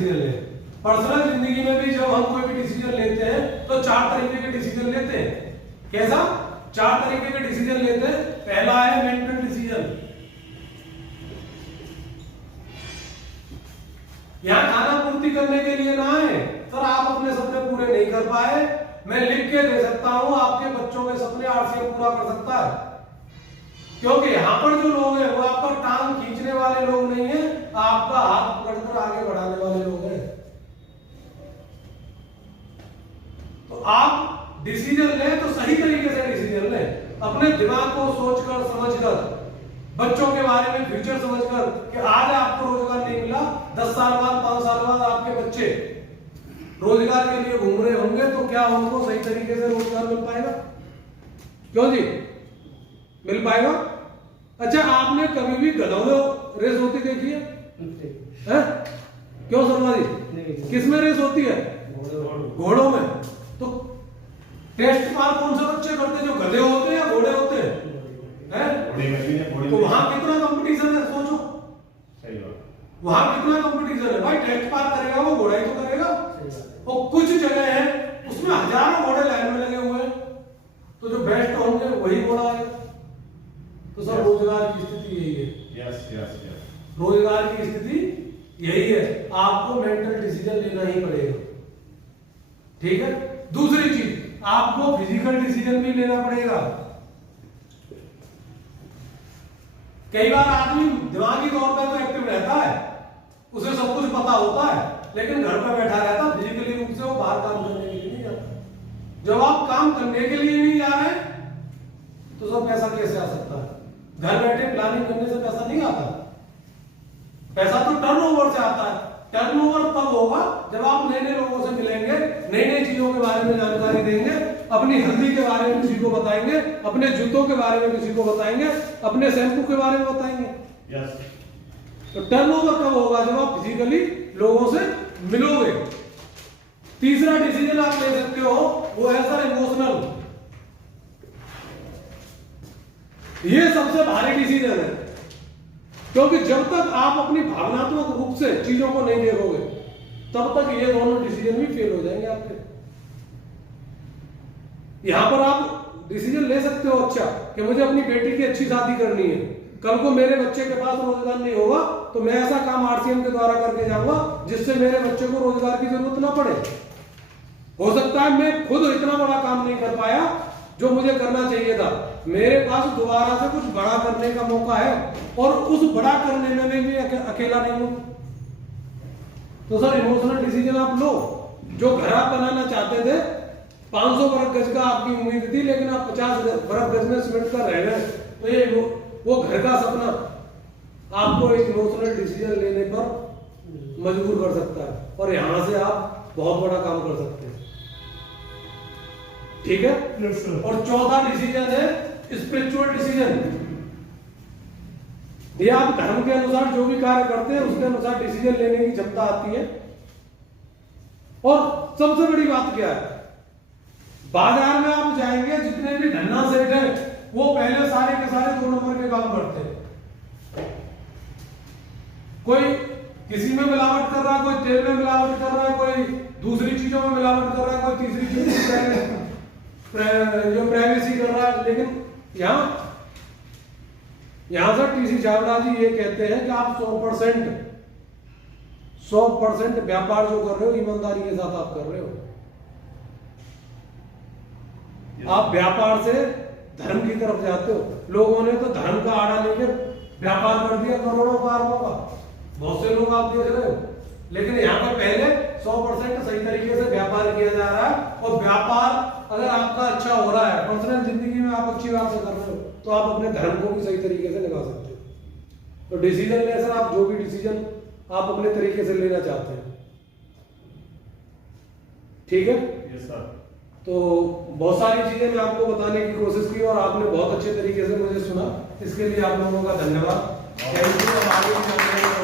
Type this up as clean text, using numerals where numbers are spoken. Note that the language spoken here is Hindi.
डिसीजन ले। पर्सनल जिंदगी में भी जब हम कोई भी डिसीजन लेते हैं तो 4 तरीके के डिसीजन लेते हैं। कैसा? 4 तरीके के डिसीजन लेते हैं। पहला है मेंटल डिसीजन। यहां खाना पूर्ति करने के लिए ना है सर, आप अपने सपने पूरे नहीं कर पाए, मैं लिख के दे सकता हूं, आपके बच्चों के सपने आरसीएम पूरा कर सकता है। क्योंकि यहां पर जो लोग हैं वो आपका टांग खींचने वाले लोग नहीं है, आपका हाथ पकड़कर आगे बढ़ाने वाले लोग हैं। तो आप डिसीजन लें तो सही तरीके से डिसीजन लें, अपने दिमाग को सोचकर समझकर, बच्चों के बारे में फ्यूचर समझकर कि आज आपको रोजगार नहीं मिला, 10 साल बाद 5 साल बाद आपके बच्चे रोजगार के लिए घूम रहे होंगे तो क्या उनको सही तरीके से रोजगार मिल पाएगा? क्यों जी मिल पाएगा? अच्छा, आपने कभी भी गधों में रेस होती देखी है? क्यों शर्मा जी, किस में रेस होती है? घोड़ों में। तो टेस्ट पार कौन से बच्चे करते हैं, जो गधे होते हैं या घोड़े होते हैं? तो वहां कितना कंपटीशन है सोचो। सही बात। वहां कितना कंपटीशन है भाई, टेस्ट पार करेगा वो घोड़ा ही तो करेगा। और कुछ जगह है उसमें हजारों घोड़े लाइन में लगे हुए हैं, तो जो बेस्ट होंगे वही घोड़ा है। तो सर रोजगार की स्थिति यही है। यस यस यस, रोजगार की स्थिति यही है, आपको मेंटल डिसीजन लेना ही पड़ेगा। ठीक है। दूसरी चीज, आपको फिजिकल डिसीजन भी लेना पड़ेगा। कई बार आदमी दिमागी तौर पर तो एक्टिव रहता है, उसे सब कुछ पता होता है, लेकिन घर पर बैठा रहता है, फिजिकली रूप से वो बाहर काम करने के लिए नहीं जाता। जब आप काम करने के लिए नहीं जा रहे तो सब पैसा कैसे आ सकता है? घर बैठे प्लानिंग करने से पैसा नहीं आता। पैसा तो टर्नओवर से आता है। टर्नओवर तब होगा जब आप नए नए लोगों से मिलेंगे, नई नई चीजों के बारे में जानकारी देंगे, अपनी हल्दी के बारे में किसी को बताएंगे, अपने जूतों के बारे में किसी को बताएंगे, अपने शैम्पू के बारे में बताएंगे। यस। तो टर्नओवर कब होगा? जब आप फिजिकली लोगों से मिलोगे। तीसरा डिसीजन आप ले सकते हो, वो है सर इमोशनल। ये सबसे भारी डिसीजन है, क्योंकि जब तक आप अपनी भावनात्मक रूप से चीजों को नहीं देखोगे तब तक ये दोनों डिसीजन भी फेल हो जाएंगे आपके। यहां पर आप डिसीजन ले सकते हो अच्छा कि मुझे अपनी बेटी की अच्छी शादी करनी है, कल को मेरे बच्चे के पास रोजगार नहीं होगा तो मैं ऐसा काम आरसीएम के द्वारा करके जाऊंगा जिससे मेरे बच्चे को रोजगार की जरूरत ना पड़े। हो सकता है मैं खुद इतना बड़ा काम नहीं कर पाया जो मुझे करना चाहिए था, मेरे पास दोबारा से कुछ बड़ा करने का मौका है और उस बड़ा करने में मैं भी अकेला नहीं हूं। तो सर इमोशनल डिसीजन आप लो। जो घर आप बनाना चाहते थे, 500 वर्ग गज का आपकी उम्मीद थी, लेकिन आप 50 वर्ग गज में सीमेंट का रह गए, तो ये वो घर का सपना आपको एक इमोशनल डिसीजन लेने पर मजबूर कर सकता है और यहां से आप बहुत बड़ा काम कर सकते हैं। ठीक है। और चौथा डिसीजन है स्पिरिचुअल डिसीजन। ये आप धर्म के अनुसार जो भी कार्य करते हैं उसके अनुसार डिसीजन लेने की क्षमता आती है। और सबसे बड़ी बात क्या है, बाजार में आप जाएंगे, जितने भी धन्ना सेठ हैं वो पहले सारे के सारे 2 नंबर के काम करते हैं। कोई किसी में मिलावट कर रहा है, कोई तेल में मिलावट कर रहा है, कोई दूसरी चीजों में मिलावट कर रहा है, कोई तीसरी चीज जो प्राइवेसी कर रहा है। लेकिन यहां से टीसी चावड़ा जी ये कहते हैं कि आप 100% व्यापार जो कर रहे हो ईमानदारी के साथ आप कर रहे हो। आप व्यापार से धर्म की तरफ जाते हो। लोगों ने तो धर्म का आड़ा लेकर व्यापार कर दिया करोड़ों अरबों का, बहुत से लोग आप देख रहे हो। लेकिन यहाँ पर पहले 100% सही तरीके से व्यापार किया जा रहा है। और व्यापार अगर आपका अच्छा हो रहा है, पर्सनल जिंदगी में आप अच्छी बात कर रहे हो, तो आप अपने धर्म को भी सही तरीके से निभा सकते हो। तो डिसीजन ले सर, आप जो भी डिसीजन आप अपने तरीके से लेना चाहते हैं। ठीक है। Yes sir. तो बहुत सारी चीजें मैं आपको बताने की कोशिश की और आपने बहुत अच्छे तरीके से मुझे सुना, इसके लिए आप लोगों का धन्यवाद। Thank you.